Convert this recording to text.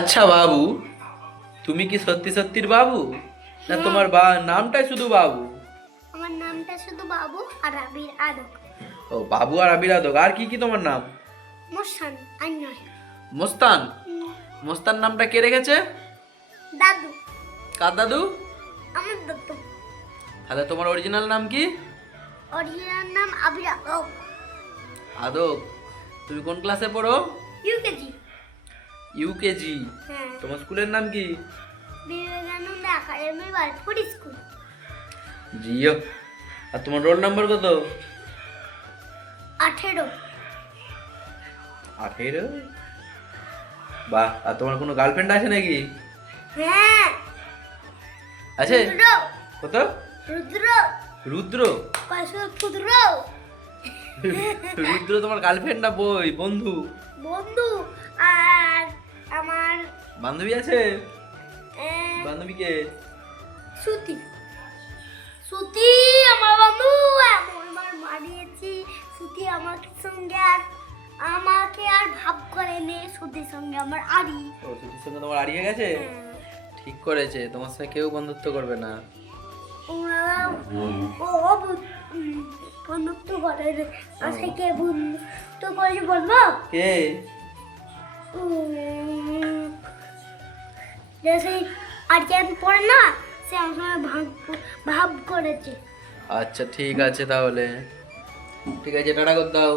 আচ্ছা বাবু তুমি কি সত্যি সত্যির বাবু? না তোমার বা নামটাই শুধু বাবু? আমার নামটা শুধু বাবু আর আবির আদক। ও বাবু আর আবির আদক। আর কি কি তোমার নাম? মোশান আর নয় মোস্তান মোস্তান নামটা কে রেখেছে? দাদু। কার দাদু? আমার দাদু। তাহলে তোমার অরিজিনাল নাম কি? অরিজিনাল নাম আবির আদক। আদক। তুমি কোন ক্লাসে পড়ো? ইউকেজি ইউকেজি হ্যাঁ। তোমার স্কুলের নাম কি? Vivekananda academy Balpur school. Jio. আর তোমার রোল নাম্বার কত? আঠেরো। আঠেরো? বাহ আর তোমার কোনো গার্লফ্রেন্ড আছে নাকি? হ্যাঁ। আছে? রুদ্র। কত? রুদ্র। রুদ্র? ক্ষুদ্র। রুদ্র তোমার গার্লফ্রেন্ড না বই? বন্ধু। বন্ধু। আর আমার বান্ধবী আছে? আহ, বান্ধবীকে? সুতি সুতি আমার বন্ধু এমন আমার মারিয়েছি। সুতি আমার সঙ্গে আর আমাকে আর ভাব করে নে সুতির সঙ্গে আমার আড়ি। ও সুতির সঙ্গে তোমার হারিয়ে গেছে? হ্যাঁ। ঠিক করেছে তোমার সঙ্গে কেউ বন্ধুত্ব করবে না। ও বন্ধুত্ব করে রে আজকে কে বন্ধুত্ব করে বলব কে? উম, আর কেন পড়ে না সে আমার সঙ্গে ভাব ভাব করেছে। আচ্ছা ঠিক আছে তাহলে। ঠিক আছে টাটা করে দাও।